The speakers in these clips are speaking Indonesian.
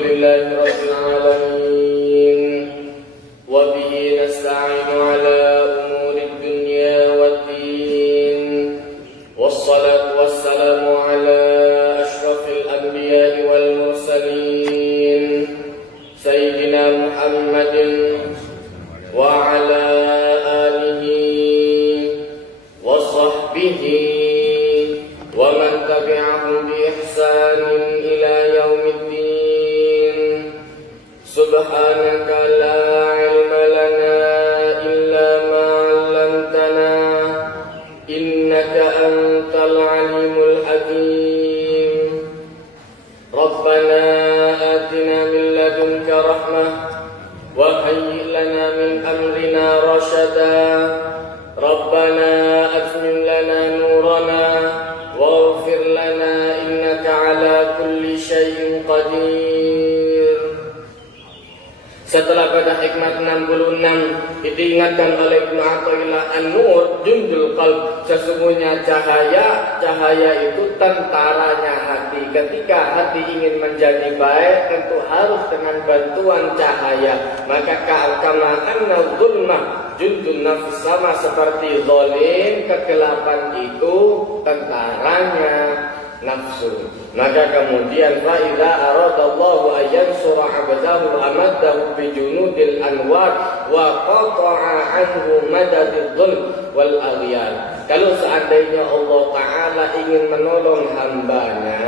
لله رب العالمين وبه نستعين على أمور الدنيا والدين والصلاة والسلام على أشرف الأنبياء والمرسلين سيدنا محمد وعلى آله وصحبه ومن تبعهم بإحسان إلى يوم الدين سبحانك لا علم لنا إلا ما علمتنا إنك أنت العليم الحكيم ربنا آتنا من لدنك رحمة وهيئ لنا من أمرنا رشدا ربنا أتمم لنا نورنا واغفر لنا إنك على كل شيء قدير. Setelah pada hikmat 66 diingatkan oleh Ibnu Athaillah An-Nur Jundul Qalb, sesungguhnya cahaya itu tentaranya hati. Ketika hati ingin menjadi baik tentu harus dengan bantuan cahaya. Maka kama anna dzulma jundun nafs, sama seperti zalim, kegelapan itu tentaranya nafsu. Maka kemudian fa idza aradallahu ayyansura 'abdahu amaddahu bi junudil anwar wa qata'a anhu madadidh dhulm wal aghyar. Kalau seandainya Allah Ta'ala ingin menolong hambanya,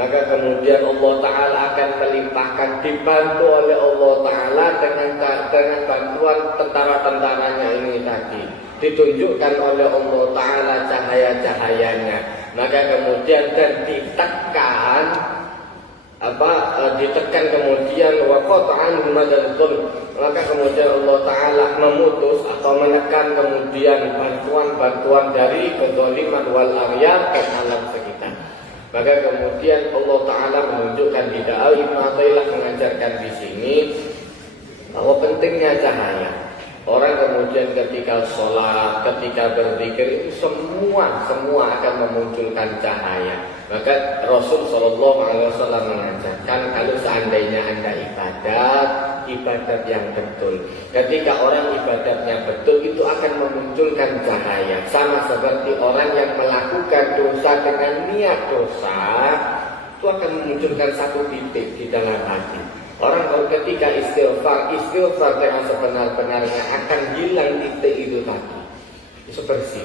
maka kemudian Allah Ta'ala akan melimpahkan, dibantu oleh Allah Ta'ala dengan bantuan tentara-tentaranya ini tadi. Ditunjukkan oleh Allah Ta'ala cahaya-cahayanya. Maka kemudian dan ditekan kemudian waqata'an madadzul, maka kemudian Allah Ta'ala memutus atau menekan kemudian bantuan-bantuan dari kezaliman wal aghyar dan alam sekitar. Maka kemudian Allah Ta'ala menunjukkan di dakwah Ibnu Athaillah mengajarkan di sini bahwa pentingnya cahaya. Orang kemudian ketika sholat, ketika berzikir itu semua akan memunculkan cahaya. Maka Rasul Shallallahu Alaihi Wasallam mengajarkan kalau seandainya Anda ibadat yang betul. Ketika orang ibadatnya betul itu akan memunculkan cahaya. Sama seperti orang yang melakukan dosa dengan niat dosa, itu akan memunculkan satu titik di dalam hati. Orang kalau ketika istighfar dengan sebenar-benarnya akan hilang titik itu tadi. Itu bersih.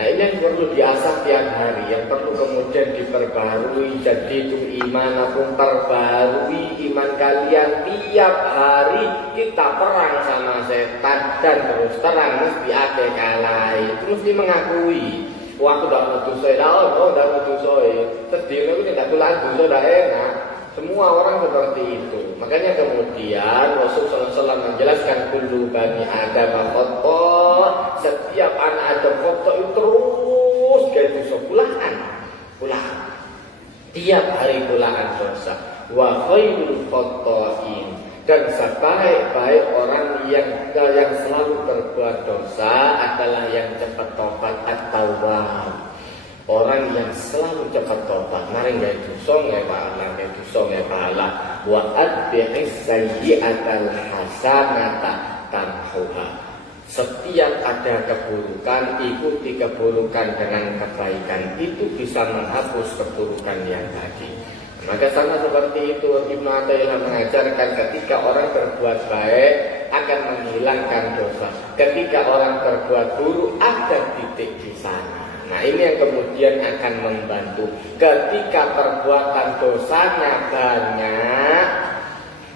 Nah ini yang perlu diasah tiap hari, yang perlu kemudian diperbarui. Jadi itu iman, perbarui iman kalian tiap hari. Kita perang sama setan dan terus terang mesti ada kalai. Itu mesti mengakui. Waktu dah mutus saya, dah mutus saya. Sedih itu tidak tulang dosa dah enak. Semua orang seperti itu. Makanya kemudian Rasulullah SAW menjelaskan kullu bani Adam khata', setiap anak Adam khata' itu terus jadi sepulahan. Tiap hari pulaan dosa. Wa khairul khata'in, dan sebaik-baik orang yang selalu berbuat dosa adalah yang cepat tobat at-tawwab. Orang yang selalu cepat tobat, mari nggak dosa nggak pahala. Wa atbi'is sayyi'atal hasanata tamhuha. Setiap ada keburukan, ikuti keburukan dengan kebaikan. Itu bisa menghapus keburukan yang tadi. Maka sama seperti itu Ibnu Athaillah mengajarkan ketika orang berbuat baik akan menghilangkan dosa. Ketika orang berbuat buruk ada titik di sana. Nah ini yang kemudian akan membantu. Ketika perbuatan dosanya banyak,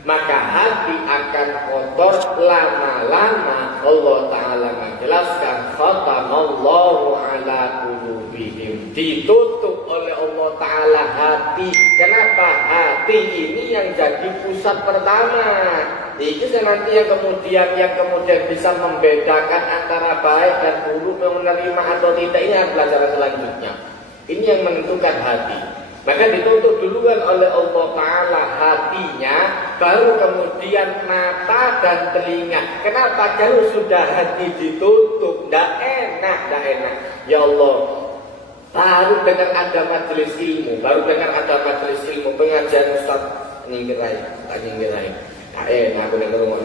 maka hati akan kotor. Lama-lama Allah Ta'ala menjelaskan khatamallahu ala qulubihim, ditutup oleh Allah Ta'ala hati. Kenapa? Hati ini yang jadi pusat pertama. Ini nanti yang kemudian bisa membedakan antara baik dan buruk, menerima atau tidak. Ini adalah pelajaran selanjutnya. Ini yang menentukan hati. Maka ditutup duluan oleh Allah Ta'ala hatinya, baru kemudian mata dan telinga. Kenapa? Kalau sudah hati ditutup, tidak enak. Ya Allah, baru dengar ada majelis ilmu, pengajian Ustaz nyingkirai. Aku nek ngomong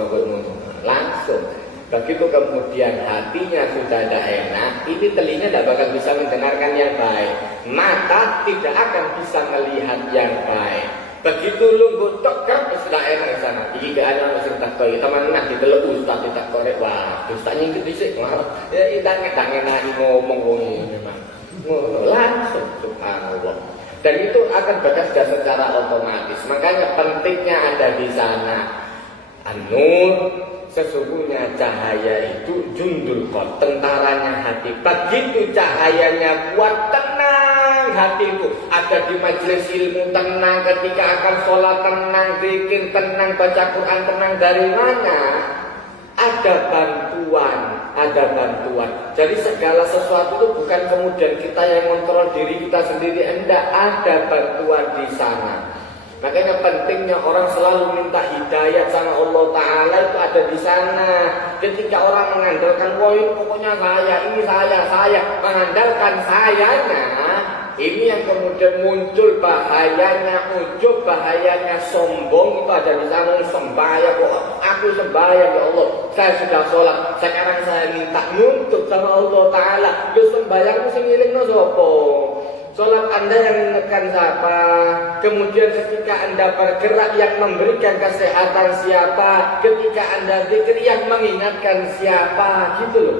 langsung. Begitu kemudian hatinya sudah tidak enak, ini telinga tidak bakal bisa mendengarkan yang baik, mata tidak akan bisa melihat yang baik. Begitu lu tok sudah enak di sana. Iki gak ada sing tak koyo teman nak diteluk ustaz tak korek wah, ustaz nyingkir dhisik. Ya intan enak ngomong wong memang. Langsung subhanallah. Dan itu akan bekerja secara otomatis. Makanya pentingnya ada di sana. An-nur, sesungguhnya cahaya itu jundul qalb, tentaranya hati. Begitu cahayanya kuat, tenang hati itu. Ada di majelis ilmu tenang, ketika akan sholat tenang, zikir tenang, baca Quran tenang. Dari mana? Ada bantuan. Jadi segala sesuatu itu bukan kemudian kita yang kontrol diri kita sendiri. Enggak, ada bantuan di sana. Makanya pentingnya orang selalu minta hidayah sama Allah Ta'ala itu ada di sana. Ketika orang mengandalkan, wah ini pokoknya saya, mengandalkan sayanya, ini yang kemudian muncul bahayanya, bahayanya sombong itu ada di sana. Sembahyang, aku sembahyang ya Allah, saya sudah sholat, sekarang saya minta nuntut sama Allah Ta'ala. Lu sembahyangmu sing ilingno sapa? Sholat Anda yang menekan siapa? Kemudian ketika Anda bergerak yang memberikan kesehatan siapa? Ketika Anda zikir yang mengingatkan siapa? Gitu loh.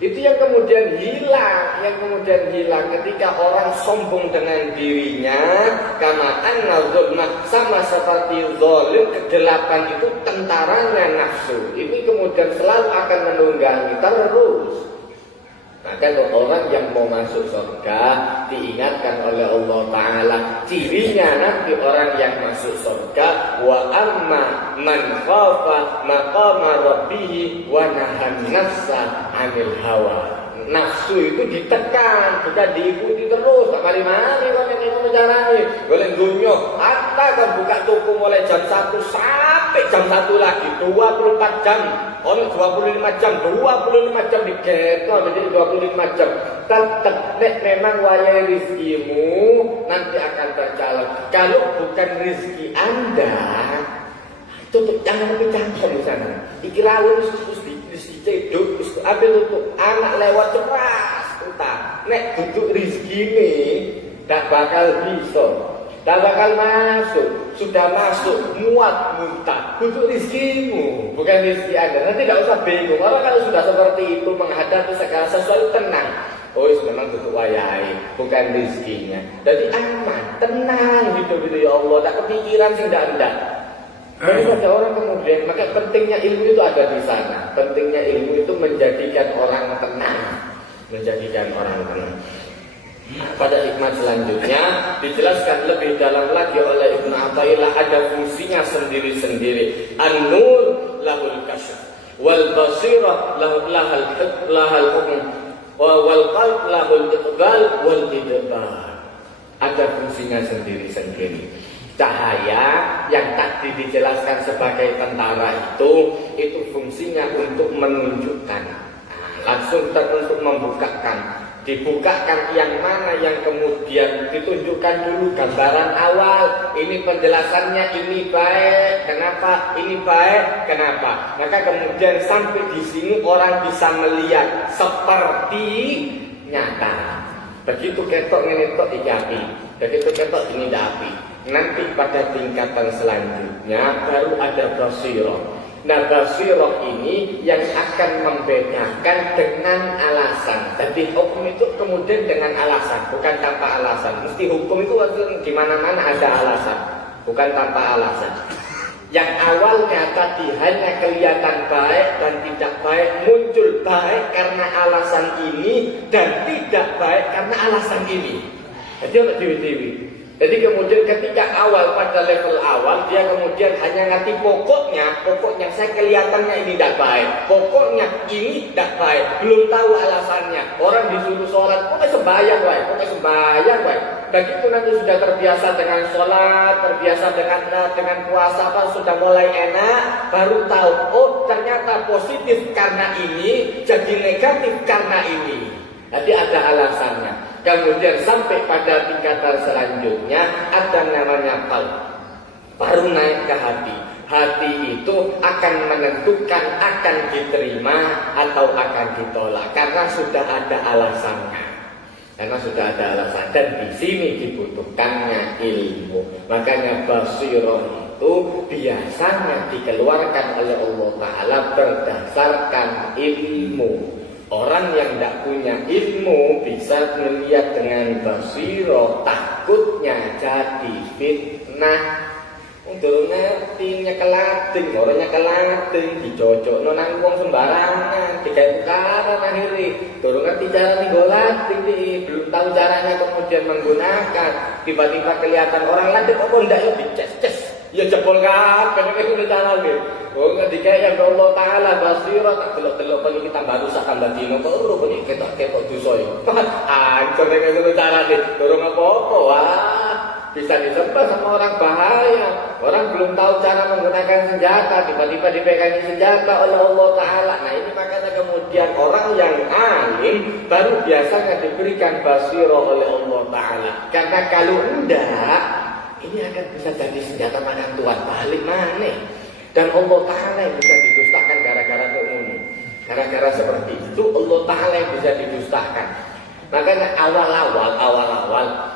Itu yang kemudian hilang. Ketika orang sombong dengan dirinya, kama anna zulma, sama seperti zalim, kegelapan itu tentaranya nafsu. Ini kemudian selalu akan menunggangi terus. Maka orang yang mau masuk surga diingatkan oleh Allah Ta'ala, cirinya nanti orang yang masuk surga, wa amma man khafa maqama rabbih wa nahan nafsa 'anil hawa. Nafsu itu ditekan, bukan diikuti terus. Tak mari-mari kan yang menjarani. Boleh dunyo, hatta kan buka toko mulai jam 1 sampai jam 1 lagi, 24 jam. 25 jam digeto menjadi 25 jam. Tetap memang wayai rizkimu nanti akan berjalan. Kalau bukan rizki Anda, tutup, jangan bercampur di sana. Ikirawun ceduk, ambil tutup, anak lewat cepat, entah. Nek duduk rizki ini, tak bakal bisa, tak bakal masuk. Sudah masuk, muat, muntah. Duduk rizkimu, bukan rizki Anda. Nanti tidak usah bingung. Orang kalau sudah seperti itu menghadapi segala sesuatu tenang. Oh, memang duduk wayai, bukan rizkinya. Jadi aman, tenang hidup itu ya Allah. Tak kepikiran sih enggak. Jadi ada orang kemudian, maka pentingnya ilmu itu ada di sana. Pentingnya ilmu itu menjadikan orang tenang. Pada hikmah selanjutnya dijelaskan lebih dalam lagi oleh Ibnu Athaillah, ada fungsinya sendiri-sendiri. An-nur lahul kasyf, wal basirah lahal hukm, wal qalb lahul iqbal wal idbar. Ada fungsinya sendiri-sendiri. Cahaya yang tadi dijelaskan sebagai tentara itu fungsinya untuk menunjukkan, langsung untuk membukakan. Dibukakan yang mana yang kemudian ditunjukkan dulu gambaran awal. Ini penjelasannya, ini baik, kenapa? Ini baik, kenapa? Maka kemudian sampai di sini orang bisa melihat seperti nyata. Begitu ketok ngenetok iki api, begitu ketok ini api. Nanti pada tingkatan selanjutnya baru ada basirah. Nah, basirah ini yang akan membedakan dengan alasan. Jadi hukum itu kemudian dengan alasan, bukan tanpa alasan. Mesti hukum itu di mana-mana ada alasan, bukan tanpa alasan. Yang awalnya tadi hanya kelihatan baik dan tidak baik, muncul baik karena alasan ini dan tidak baik karena alasan ini. Jadi apa dewi-dewi? Jadi kemudian ketika awal pada level awal dia kemudian hanya ngerti pokoknya saya kelihatannya ini tidak baik, pokoknya ini tidak baik, belum tahu alasannya. Orang disuruh sholat, pokoknya sembahyang wae. Begitu nanti sudah terbiasa dengan sholat, terbiasa dengan puasa, sudah mulai enak, baru tahu, oh ternyata positif karena ini, jadi negatif karena ini. Jadi ada alasannya. Kemudian sampai pada tingkatan selanjutnya ada namanya qalb. baru naik ke hati. Hati itu akan menentukan akan diterima atau akan ditolak karena sudah ada alasannya. Karena sudah ada alasan dan di sini dibutuhkannya ilmu. Makanya basirah itu biasanya dikeluarkan oleh Allah Ta'ala berdasarkan ilmu. Orang yang tidak punya ilmu bisa melihat dengan basirah, takutnya jadi fitnah. Untuk ngerti nyekelating, orang nyekelating dicocok nang wong sembarangan, digawe perkara akhirnya. Durung ngerti cara nggolating belum tahu caranya kemudian menggunakan. Tiba-tiba kelihatan orang landep apa ndak ya dices-ces. Ya jebol kabeh nek kuwi carane. Oh ngerti yang Allah Taala basira tak delok-delok pengen tambah rusak tambah dino kok ora kok ketok-ketok dosa iki. Ancur nek ngono carane, durung apa-apa wah. Bisa disembah sama orang bahaya. Orang belum tahu cara menggunakan senjata, tiba-tiba dipegangi senjata oleh Allah Ta'ala. Nah ini makanya kemudian orang yang alim baru biasanya diberikan basirah oleh Allah Ta'ala. Karena kalau enggak, ini akan bisa jadi senjata makan Tuhan balik mana. Dan Allah Ta'ala yang bisa didustakan gara-gara keumuman. Gara-gara seperti itu Allah Ta'ala yang bisa didustakan. Makanya awal-awal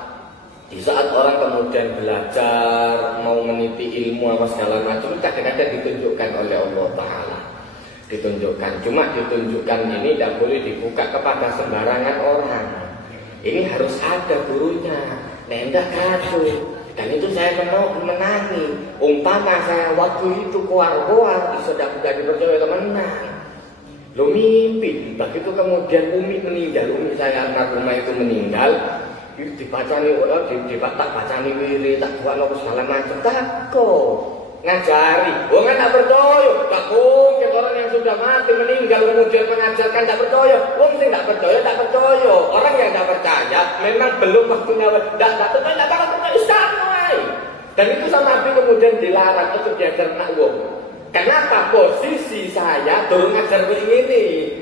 di saat orang kemudian belajar, mau meniti ilmu apa segala macam, kadang-kadang ditunjukkan oleh Allah Ta'ala. Ditunjukkan, cuma ditunjukkan ini tidak boleh dibuka kepada sembarangan orang. Ini harus ada gurunya, nendak kacau. Dan itu saya menangi. Umpama saya waktu itu kuar-kuar, sudah dipercaya teman-teman. Lo mimpi, begitu kemudian Umi meninggal, Umi saya anak rumah itu meninggal. Dibacani orang, tak bacani wiri, tak buat apa segala macam. Takut ngajari, wong tak percaya. Tak mungkin orang yang sudah mati meninggal kemudian mengajarkan tak percaya. Wong sing tak percaya. Orang yang tak percaya memang belum waktunya. Tak percaya Islam. Dan itu sama Nabi kemudian dilarang untuk diajar nak wong. Kenapa posisi saya durung ngajar begini,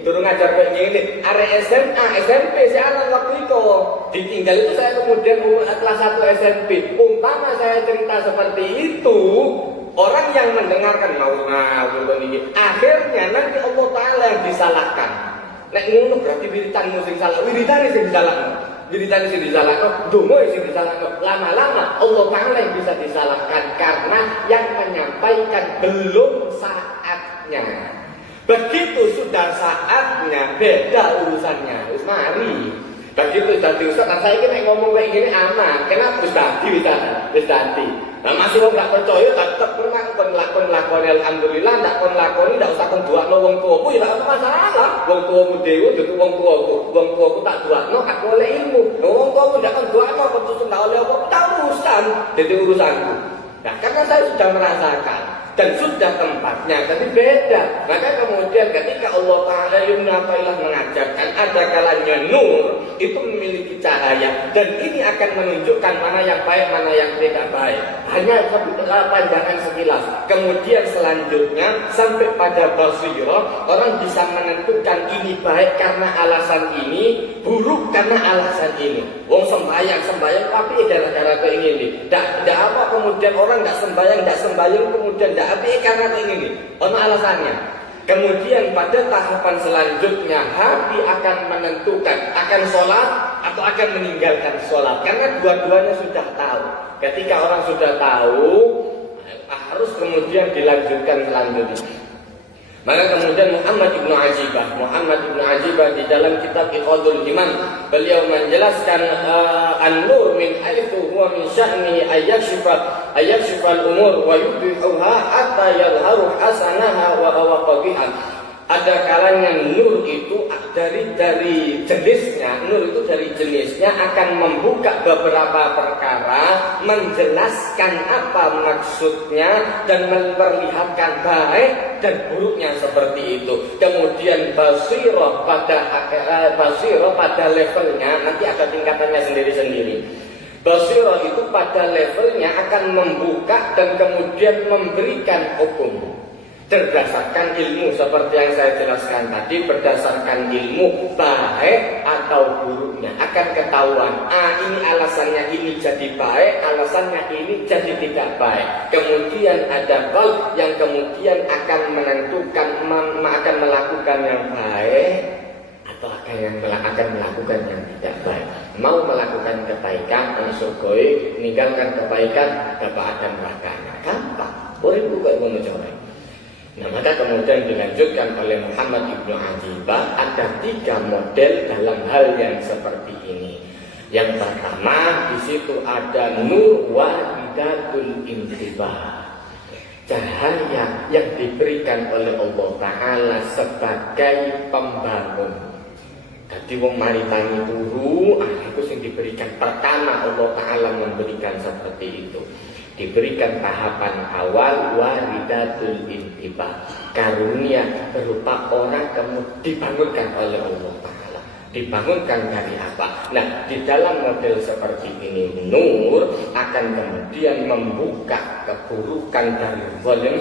area SMA, SMP saya waktu itu ditinggal itu saya kemudian kelas 1 SMP. Umpama saya cerita seperti itu, orang yang mendengarkan mau ngawur ini, akhirnya nanti Allah Ta'ala yang disalahkan. Nek ngono berarti wiritanmu sing salah, wiritane sing disalahkan. Wiritane sing disalahkan, donga sing disalahkan. Lama-lama Allah Ta'ala yang bisa disalahkan karena yang menyampaikan belum saatnya. Begitu sudah saatnya, beda urusannya. Wis mari. Begitu dadi ustaz, saya iki nek ngomong kayak gini aman. Kenapa ustaz? Wis dadi. Nah masih wong gak percaya tetep kon lakoni alhamdulillah ndak kon lakoni ndak usah kon duakno wong tuaku ya gak masalah. Wong tuamu dhewe dudu wong tuaku tak duakno aku oleh ilmu. Wong tuaku ndak kon duakno kon tutuk ndak oleh apa tak urusan. Dadi urusanku. Nah karena saya sudah merasakan dan sudah tempatnya, tapi beda. Maka kemudian ketika Allah Ta'ala mengajarkan ada kalanya nur itu memiliki cahaya dan ini akan menunjukkan mana yang baik, mana yang tidak baik. Hanya pandangan sekilas. Kemudian selanjutnya sampai pada basirah orang bisa menentukan ini baik karena alasan ini, buruk karena alasan ini. Wong sembahyang tapi gara-gara keingin ini. Tidak apa kemudian orang tidak sembahyang kemudian tidak tapi karena ini, apa alasannya? Kemudian pada tahapan selanjutnya hati akan menentukan akan sholat atau akan meninggalkan sholat. Karena dua-duanya sudah tahu. Ketika orang sudah tahu, harus kemudian dilanjutkan selanjutnya. Maka kemudian Muhammad Ibn Ajibah di dalam kitab Iqadul Iman beliau menjelaskan an-nur min haitsu huwa min sya'ni ayyakshifa al-umur wa yudhi'uha hatta yadhharu hasanaha wa qabiha. Ada kalanya nur itu dari jenisnya akan membuka beberapa perkara, menjelaskan apa maksudnya dan memperlihatkan baik dan buruknya seperti itu. Kemudian basirah pada levelnya nanti ada tingkatannya sendiri-sendiri. Basirah itu pada levelnya akan membuka dan kemudian memberikan hukum. Berdasarkan ilmu seperti yang saya jelaskan tadi, berdasarkan ilmu baik atau buruknya akan ketahuan. Ini alasannya ini jadi baik, alasannya ini jadi tidak baik. Kemudian ada qalb yang kemudian akan menentukan akan melakukan yang baik atau akan melakukan yang tidak baik. Mau melakukan kebaikan masuk surga, meninggalkan kebaikan dapat ada nerakanya. Gampang. Boleh buka ngono cara. Nah, maka kemudian dilanjutkan oleh Muhammad Ibnu Ajibah, ada 3 model dalam hal yang seperti ini. Yang pertama, di situ ada nur wahidatul intibah, cahaya yang diberikan oleh Allah Ta'ala sebagai pembangun. Jadi wong mari tangi turu, itu yang diberikan pertama. Allah Ta'ala memberikan seperti itu. Diberikan tahapan awal waridatul intibah, karunia berupa orang kemudian dibangunkan oleh Allah Ta'ala. Dibangunkan dari apa? Nah, di dalam model seperti ini nur akan kemudian membuka keburukan dari zalim,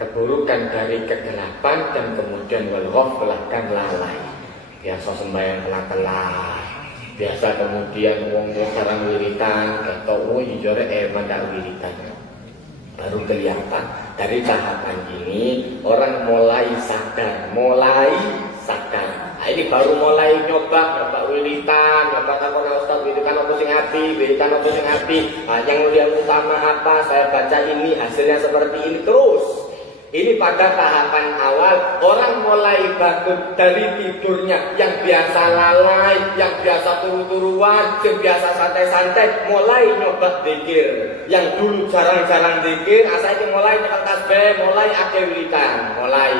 keburukan dari kegelapan, dan kemudian wal ghaflah dan lalai. Biasa sembahyang telah-telah, biasa kemudian wong sarang wiritan atau jujure mandak wiritan. Baru kelihatan dari tahapan ini orang mulai sadar. Nah, ini baru mulai nyoba wiritan, nyoba takon ustaz wiritan apa sing ati, wiritan apa sing ati. Yang utama apa? Saya baca ini hasilnya seperti ini terus. Ini pada tahapan awal orang mulai bangun dari tidurnya yang biasa lalai, yang biasa turu-turuan, yang biasa santai-santai, mulai nyoba zikir. Yang dulu jarang-jarang zikir, asalnya mulai nyekel tasbih, mulai akeh wiritan, mulai.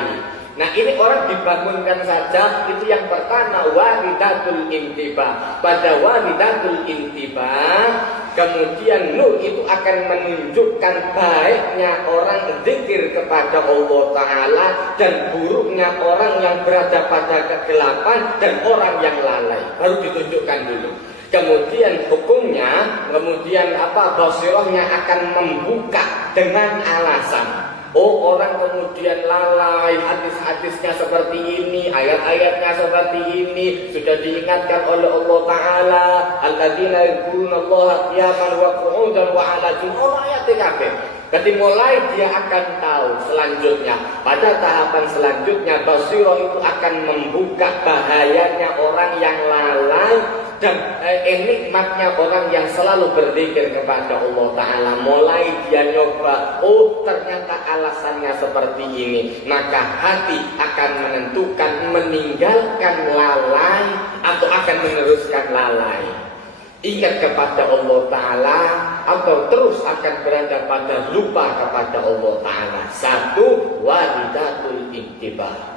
Nah, ini orang dibangunkan saja. Itu yang pertama, wahidatul intibah. Pada wahidatul intibah, kemudian nur itu akan menunjukkan baiknya orang zikir kepada Allah Ta'ala dan buruknya orang yang berada pada kegelapan dan orang yang lalai. Baru ditunjukkan dulu. Kemudian hukumnya, kemudian basirahnya akan membuka dengan alasan. Orang kemudian lalai, hadis-hadisnya seperti ini, ayat-ayatnya seperti ini, sudah diingatkan oleh Allah Ta'ala, alladzina yadhkurunallaha qiyaman wa qu'udan wa 'ala junubihim, ayat-ayat. Jadi mulai dia akan tahu selanjutnya, pada tahapan selanjutnya basirah itu akan membuka bahayanya orang yang lalai dan nikmatnya orang yang selalu berzikir kepada Allah Ta'ala. Mulai dia nyoba, ternyata alasannya seperti ini. Maka hati akan menentukan meninggalkan lalai atau akan meneruskan lalai. Ingat kepada Allah Ta'ala atau terus akan berada pada lupa kepada Allah Ta'ala. 1. Waridatul intibah.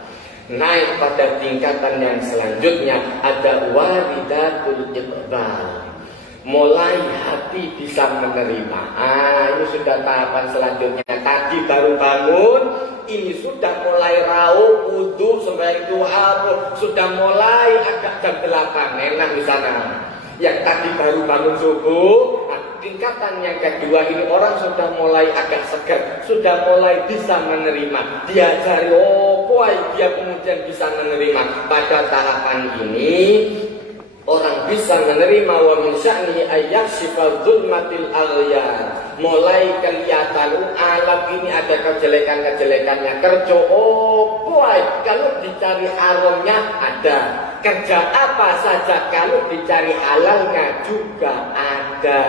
Naik pada tingkatan yang selanjutnya ada waridatul iqbal. Mulai hati bisa menerima. Ini sudah tahapan selanjutnya. Tadi baru bangun, ini sudah mulai rauh, wudu, sembahyang doa, sudah mulai agak jam 8 enak di sana. Yang tadi baru bangun subuh, tingkatan yang kedua ini orang sudah mulai agak segar, sudah mulai bisa menerima. Diajari dia kemudian bisa menerima. Pada tahapan ini orang bisa menerima wa min sya'nihi ayyaksifal zulmatil aghyar. Mulai kelihatan alam ini ada kejelekan-kejelekannya. Kerja kalau dicari haramnya ada. Kerja apa saja kalau dicari halalnya juga ada.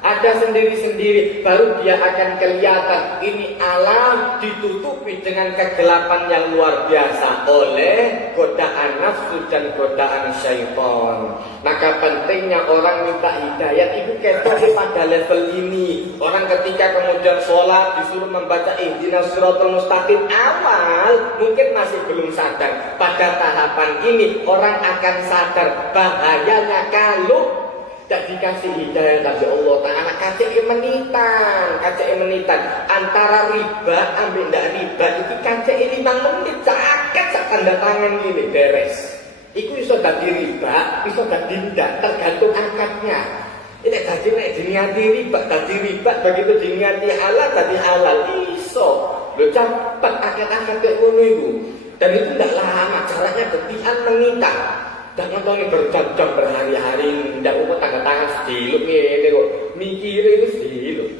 Ada sendiri-sendiri, baru dia akan kelihatan. Ini alam ditutupi dengan kegelapan yang luar biasa oleh godaan nafsu dan godaan syaitan. Maka pentingnya orang minta hidayat itu ketok pada level ini. Orang ketika kemudian sholat disuruh membaca ihdinas siratal mustaqim, awal mungkin masih belum sadar. Pada tahapan ini orang akan sadar bahayanya kalau tak dikasih hidayah dari Allah Ta'ala. Kacek menitan antara riba ambil ndak riba itu kacek 5 menit caket tanda tangan gini beres. Iku iso dadi riba, iso dadi ndak, tergantung akadnya. Ini tadi nek diniati riba, begitu diniati halal tadi halal iso. Lho cepet akad-akad kayak ngono iku. Dan itu ndak lama, caranya berpian mengitan. Tak ngotoni berjam-jam berhari-hari ndak umpet tanda tangan sediluk ngene kok mikirin sediluk.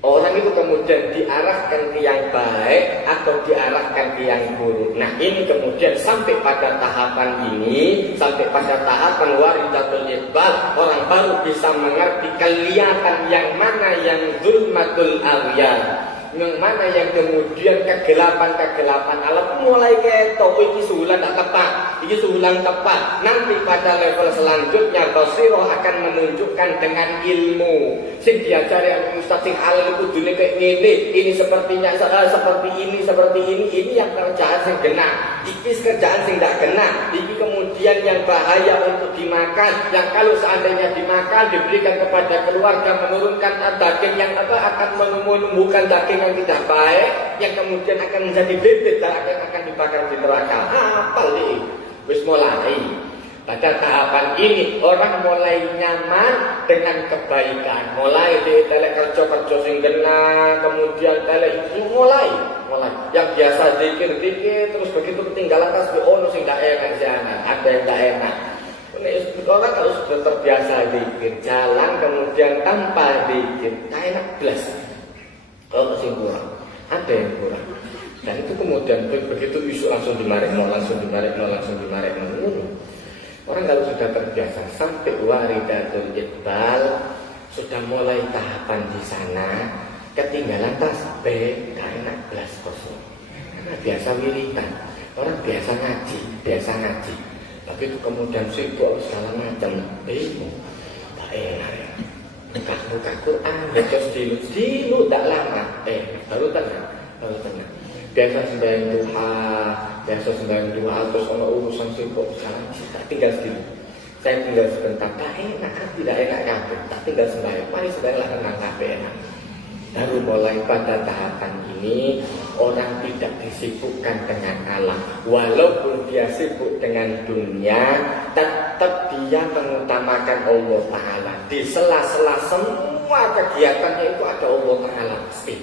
Orang itu kemudian diarahkan ke yang baik atau diarahkan ke yang buruk. Nah ini kemudian sampai pada tahapan ini, sampai pada tahapan waridatul iqbal, orang baru bisa mengerti kelihatan yang mana yang zulmatul awliya, yang mana yang kemudian kegelapan alam mulai ketok. Iki suhulan tak tepat, iki suhulan tepat. Nanti pada level selanjutnya basirah akan menunjukkan dengan ilmu. Sing diajari yang ustaz sing halal kudune kayak ngene, ini sepertinya seperti ini yang kerjaan sing genah. Iki kerjaan sing tidak genah. Iki kemudian yang bahaya untuk dimakan, yang kalau seandainya dimakan diberikan kepada keluarga menurunkan daging yang akan menumbuhkan daging yang tidak baik, yang kemudian akan menjadi bibit dan akan dibakar di neraka. Hafal nih, wis mulai. Pada tahapan ini orang mulai nyaman dengan kebaikan, mulai di telek kerja sing genah, kemudian telek mulai yang biasa dikir terus begitu ketinggalan tasbih ono sing gak enak sana, ada yang gak enak. Orang kalau sudah terbiasa dikir jalan kemudian tanpa dikir gak enak belas. Kalau sing kurang, ada yang kurang. Dan itu kemudian begitu isu langsung dimarik. Orang kalau sudah terbiasa sampai waridatul iqbal, sudah mulai tahapan di sana, ketinggalan tasbih, gak enak belas kosong. Karena biasa wiridan, orang biasa ngaji. Tapi itu kemudian sibuk segala macam, tak enak ya. Buka Quran, baca dulu tak lama, baru tenang. Biasa sembahyang duha, terus ono urusan sibuk sekarang tak tinggal sedikit. Saya tinggal sebentar, tidak enak kabeh, tak tinggal sembahyang. Mari sembahyang lah tenang kabeh enak. Baru mulai pada tahapan ini orang tidak disibukkan dengan alam. Walaupun dia sibuk dengan dunia, tetap dia mengutamakan Allah Ta'ala. Di sela-sela semua kegiatannya itu ada Allah Ta'ala mesti.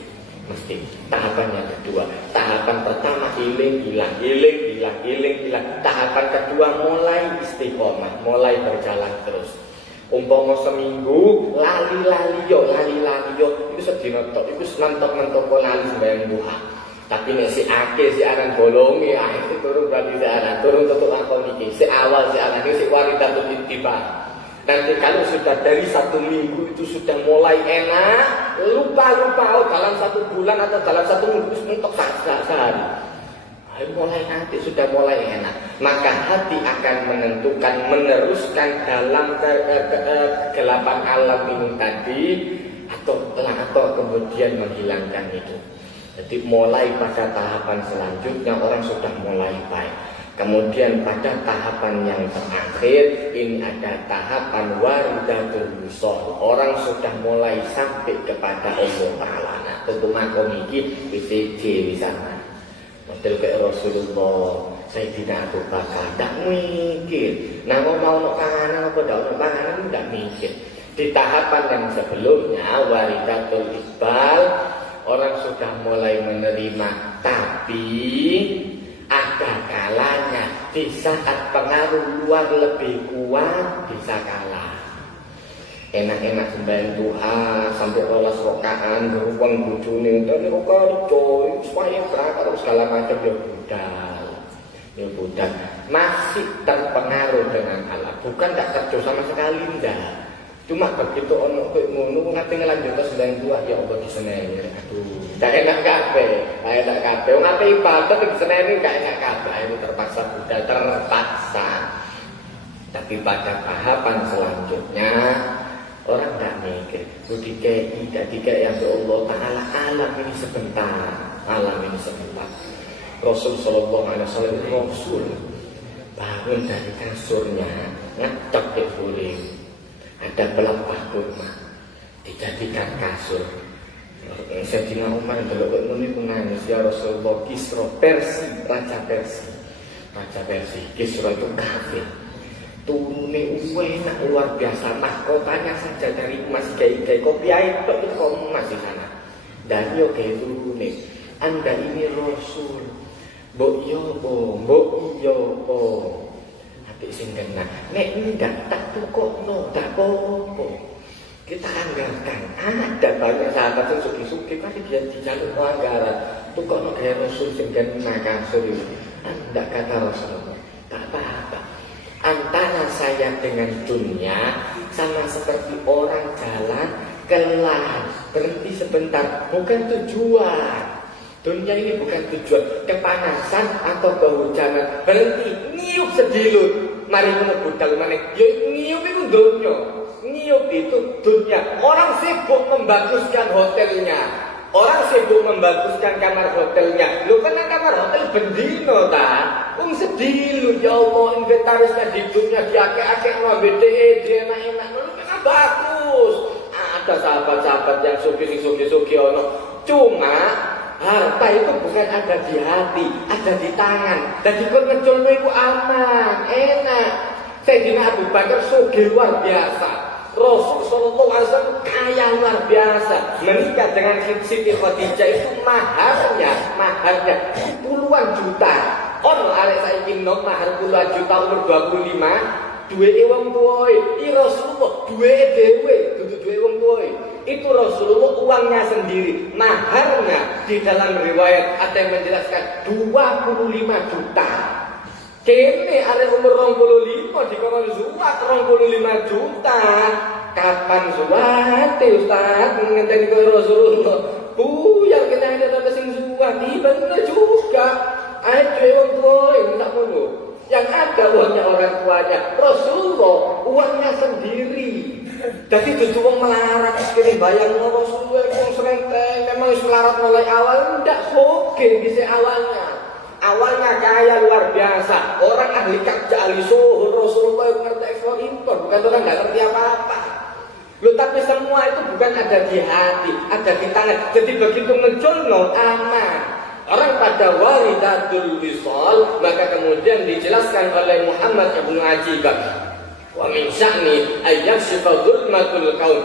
Tahapan yang kedua, tahapan pertama hilang. Tahapan kedua mulai istiqomah, mulai berjalan terus. Umpama seminggu lali yo itu sedina tok, iku mentok lali sembahyang duha. Tapi nek si aran bolongi itu turun berarti turun tutup akon iki. Si awal si aran iki si waridatul ittiba. Nanti kalau sudah dari 1 minggu itu sudah mulai enak, lupa dalam 1 bulan atau dalam 1 minggu mentok sehari. Mulai nanti sudah mulai enak, maka hati akan menentukan meneruskan dalam kegelapan alam ini tadi atau kemudian menghilangkan itu. Jadi mulai pada tahapan selanjutnya orang sudah mulai baik. Kemudian pada tahapan yang terakhir ini ada tahapan waridatul wusol. Orang sudah mulai sampai kepada Allah Ta'ala. Nah, tentu makom ini BCJ misalnya. Model kayak Rasulullah, Sayyidina Abu Bakar, tak mikir. Nah, mau kangenan apa tidak kangenan, tidak mikir. Di tahapan yang sebelumnya waridatul iqbal, orang sudah mulai menerima, tapi ada kalanya di saat pengaruh luar lebih kuat bisa kalah. Enak-enak sembahyang duha sampai 12 rakaat beruang bojone dan kok coy supaya berangkat segala macam ya budal masih terpengaruh dengan Allah, bukan tak terjauh sama sekali enggak. Cuma begitu ono kowe ngono ngate ngelanjutke sembahyang duha ya Allah diseneni. Aduh, gak enak kabeh. Wong ape ibadah diseneni gak enak kabeh. Itu terpaksa budal, terpaksa. Tapi pada tahapan selanjutnya orang tak mikir, dikei yang Allah Ta'ala alam ini sebentar. Rasul Sallallahu Alaihi Wasallam Rasul bangun dari kasurnya, ngecek di guling, ada pelepah kurma, dijadikan kasur. Sayyidina Umar delok ngono iku nangis, ya Rasulullah, Kisra Raja Persia, Kisra itu kafir. Turune enak luar biasa, mahkotanya saja dari masih kayak kopi air itu kok masih sana. Dan yo kayak turune, Anda ini Rasul, mbok yo. apik sing kena. Nek ndak tak tukokno, ndak apa-apa. Kita anggarkan, ada banyak sahabat yang suki-suki pasti dia dijaluk anggaran. Tukokno gaya Rasul sing kena kasur itu. Ndak kata Rasulullah, tak apa-apa. Antara saya dengan dunia sama seperti orang jalan kelas berhenti sebentar, bukan tujuan. Dunia ini bukan tujuan. Kepanasan atau kehujanan berhenti niup sedilut. Mari mlebu dalem yo niup itu dunia. Niup itu dunia. Orang sibuk membaguskan hotelnya, orang sibuk membaguskan kamar hotelnya. Lu kan kamar hotel bendino ta? Sedilu ya Allah, inventarisnya di dunia diakeh-akeh no BDE, dia enak-enak. Lu kan bagus. Ada sahabat-sahabat yang suki ono. Cuma harta itu bukan ada di hati, ada di tangan. Dan kon ngeculno iku aman, enak. Sayyidina Abu Bakar sugih luar biasa. Rasul sallallahu alaihi wasallam kaya luar biasa. Menikah dengan Siti Khadijah itu maharnya puluhan juta. Ono arek saiki nom mahar puluhan juta umur 25, duweke wong tuwa. Iki Rasulullah duweke dhewe, dudu duwe wong tuwa. Itu Rasulullah uangnya sendiri. Maharnya di dalam riwayat ada yang menjelaskan 25 juta. Kene arek umur 25 dikon zuwat 25 juta. Kapan zuwate Ustaz ngenteni koyo Rasulullah? Buyar kita ada sing zuwat, bener juga. Ayo wong tuwa ndak ngono. Yang ada uangnya orang tuanya. Rasulullah uangnya sendiri. Jadi dudu wong melarat kene bayang Rasulullah wong serenteng memang wis melarat mulai awal ndak soge bisa awalnya. Awalnya kaya luar biasa. Orang ahli kerja, ahli suhur. Rasulullah yang ngerti ekspor impor. Bukan orang nggak ngerti apa-apa. Loh, tapi semua itu bukan ada di hati, ada di tangan. Jadi begitu menculno aman. Orang pada walidatul wisal, maka kemudian dijelaskan oleh Muhammad Ibnu Ajibah. Wa min sya'ni ayyakshifa dhulmatul qaul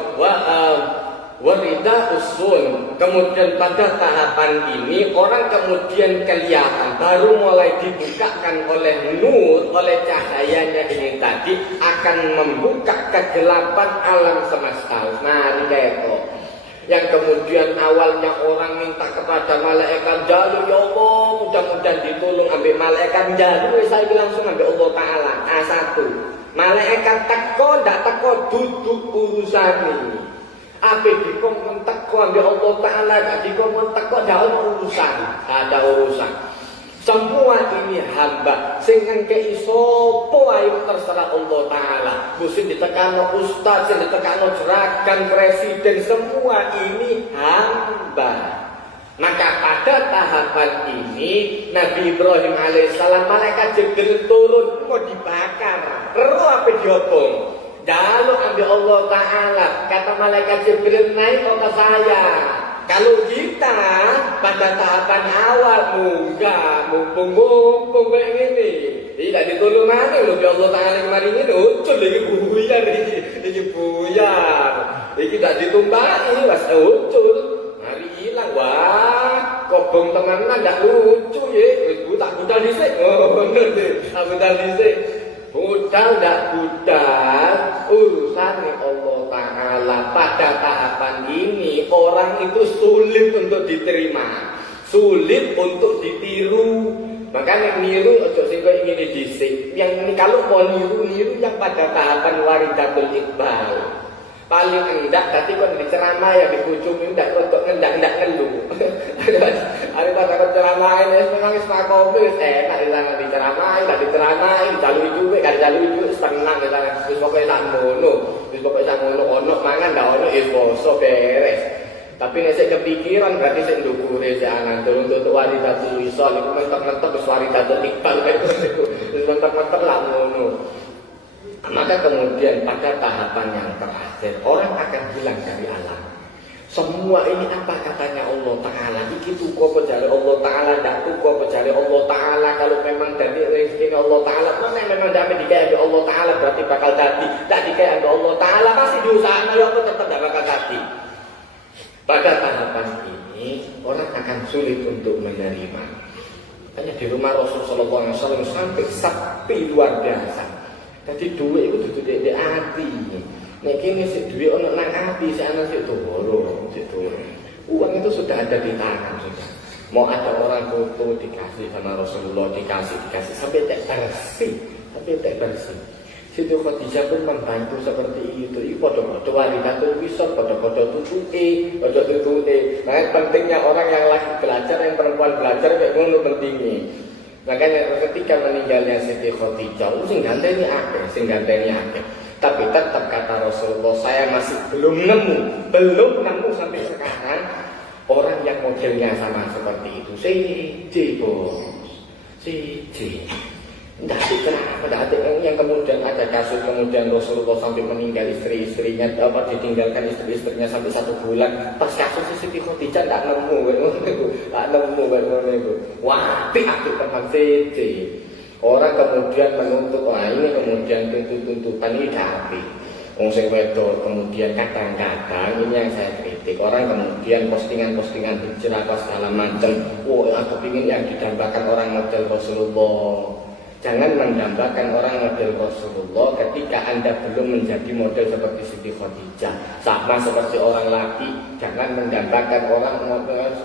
warida usun. Kemudian pada tahapan ini orang kemudian kelihatan baru mulai dibukakan oleh nur, oleh cahayanya ini tadi akan membuka kegelapan alam semesta. Mari kita yang kemudian awalnya orang minta kepada malaikat jalur ya Allah mudah-mudahan ditolong ambil malaikat jalur saya langsung ambil Allah Ta'ala. A1 malaikat teko ndak teko duduk urusan ini. Apa dikongkon teko ambil Allah Ta'ala, gak dikongkon teko gak ada urusan. Semua ini hamba sing ngekei sapa ayo terserah Allah Ta'ala. Mesti ditekano ustaz, sing ditekano juragan, presiden, semua ini hamba. Maka pada tahapan ini Nabi Ibrahim alaihissalam malaikat Jibril turun mau dibakar. Ero apa diobong? Lalu ambil Allah Ta'ala. Kata malaikat Jibril naik ke saya. Kalau kita pada tahapan awal munggah, mumpung kayak gini, tidak ditolong mana loh ya Allah Ta'ala kemarin ini ucul lagi buyar ini buyar. Ini tidak ditumpaki was ucul. Hari hilang wah kobong teman-teman tidak lucu ya. Budak disik. Oh bener deh. Budak disik. Budal tidak budal, urusan Allah Ta'ala. Pada tahapan ini orang itu sulit untuk diterima, sulit untuk ditiru. Makanya niru ojo sing koyo ngene dhisik. Yang ini kalau mau niru yang pada tahapan waridatul iqbal. Paling enggak tadi kon diceramah ya dikucungi ndak rodok ngendak ngelu. Ari pada ceramah ini wis makopi wis enak ilang diceramah, ndak diceramah, jalui duwe kan jalui duwe seneng ilang wis pokoke sak ngono. Wis pokoke sak ngono ono mangan ndak ono wis poso beres. Tapi nek sik kepikiran berarti sik ndukure sik anan turun untuk waridatul wisal iku mentok-mentok wis waridatul iqbal itu. Wis mentok-mentok lah ngono. Maka kemudian pada tahapan yang terakhir orang akan hilang dari alam. Semua ini apa katanya Allah Ta'ala? Iki tuku apa jare Allah Ta'ala, ndak tuku apa jare Allah Ta'ala. Kalau memang dari rezeki Allah Ta'ala, mana memang dapat dikaya oleh Allah Ta'ala berarti bakal jadi. Tak dikaya oleh Allah Ta'ala pasti diusahakan ya Allah tetap tidak bakal jadi. Pada tahapan ini orang akan sulit untuk menerima. Hanya di rumah Rasulullah SAW sampai sepi luar biasa. Dadi duit iku dudu ndek ati. Nek kene sik duit ono nang ati, sik ana sik turun. Uang itu sudah ada di tangan sudah. Mau ada orang foto dikasih sama Rasulullah, dikasih sampai tak bersih. Siti Khadijah pun membantu seperti itu. Iku padha-padha walidatul wisor, padha-padha tutuke. Makanya pentingnya orang yang lagi belajar, yang perempuan belajar kayak ngono pentingnya. Makanya ketika meninggalnya Siti Khadijah, sing ganteni akeh. Tapi tetap kata Rasulullah, saya masih belum nemu sampai sekarang orang yang modelnya sama seperti itu. Siji bos, siji. Tidak ada yang kemudian ada kasus kemudian Rasulullah sampai meninggal istrinya ditinggalkan istrinya sampai 1 bulan. Pas kasus Siti Khadijah tidak nemu wah api teman siji. Orang kemudian menuntut, wah ini kemudian tuntutan ini api. Wong sing wedok kemudian kadang-kadang ini yang saya kritik, orang kemudian postingan hijrah segala macam. Aku ingin yang didambakan orang model Rasulullah. Jangan mendambakan orang model Rasulullah ketika Anda belum menjadi model seperti Siti Khadijah. Sama seperti orang laki, jangan mendambakan orang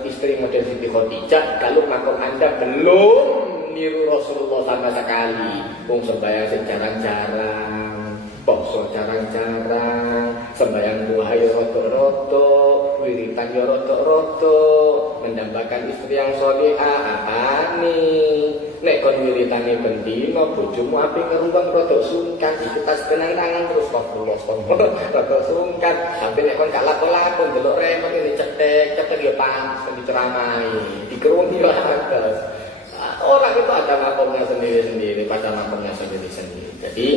istri model Siti Khadijah kalau makom Anda belum niru Rasulullah sama sekali. Wong sembahyang sing jarang-jarang, poso jarang-jarang, sembahyang duha yo rodok-rodok, wiritan yo rodok-rodok, mendambakan istri yang sholihah apa nih? Nek kon wiritane bendina bojomu ape ngerumbang rodok sungkan, iki tas kenang-kenangan terus rodok sungkan. Tapi nek kon gak lapo-lapo delok repot ini cetek yo panas diceramai, dikerungi lah terus. Orang itu ada makomnya sendiri-sendiri, Jadi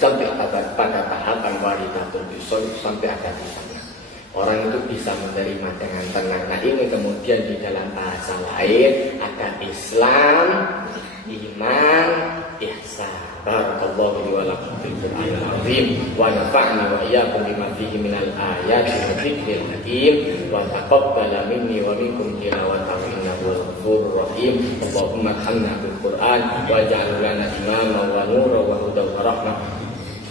sampai pada tahapan walidatul wisol sampai ada di sana. Orang itu bisa menerima dengan tenang. Nah ini kemudian di dalam bahasa lain ada Islam, iman, ihsan. Barakallahu li wa lakum fil Qur'anil azim wa nafa'ni wa iyyakum bima fihi minal ayati wa dzikril hakim wa taqabbala minni wa minkum tilawatahu innahu ghafurur rahim. Allahumma arhamna bil Qur'an waj'al lana imaman wa nuran wa hudan wa rahmah.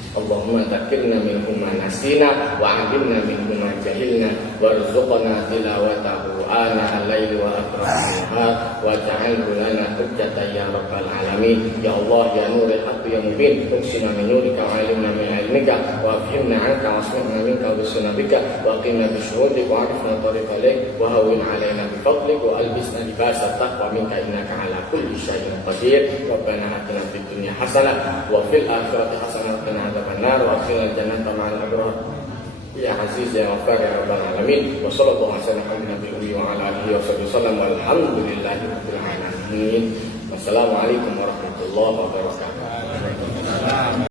Allahumma dzakirna minhu ma nasina wa 'allimna minhu ma jahilna warzuqna tilawatahu ana al-laili wa atrafa waj'alhu lana hujjatan ya rabbal alamin. Ya Allah ya nuril haqqi ya mubin uksina min nurika wa 'allimna min 'ilmika wa afhimna 'anka wasmi'na minka bi sunnatika wa qina bi syuhudika wa 'arifna tariqalik wa hawwin 'alaina bi fadlik wa albisna libasa taqwa minka innaka 'ala kulli syai'in qadir. Rabbana atina fid dunya hasanah wa fil akhirati hasanah wa qina benar wa akhirul jannata ma'al abrar ya aziz ya ghafar ya rabbal alamin. Wa sallallahu alaihi wa sallam wa ala alihi wa sahbihi wasallam walhamdulillahi rabbil alamin. Wassalamualaikum warahmatullahi wabarakatuh.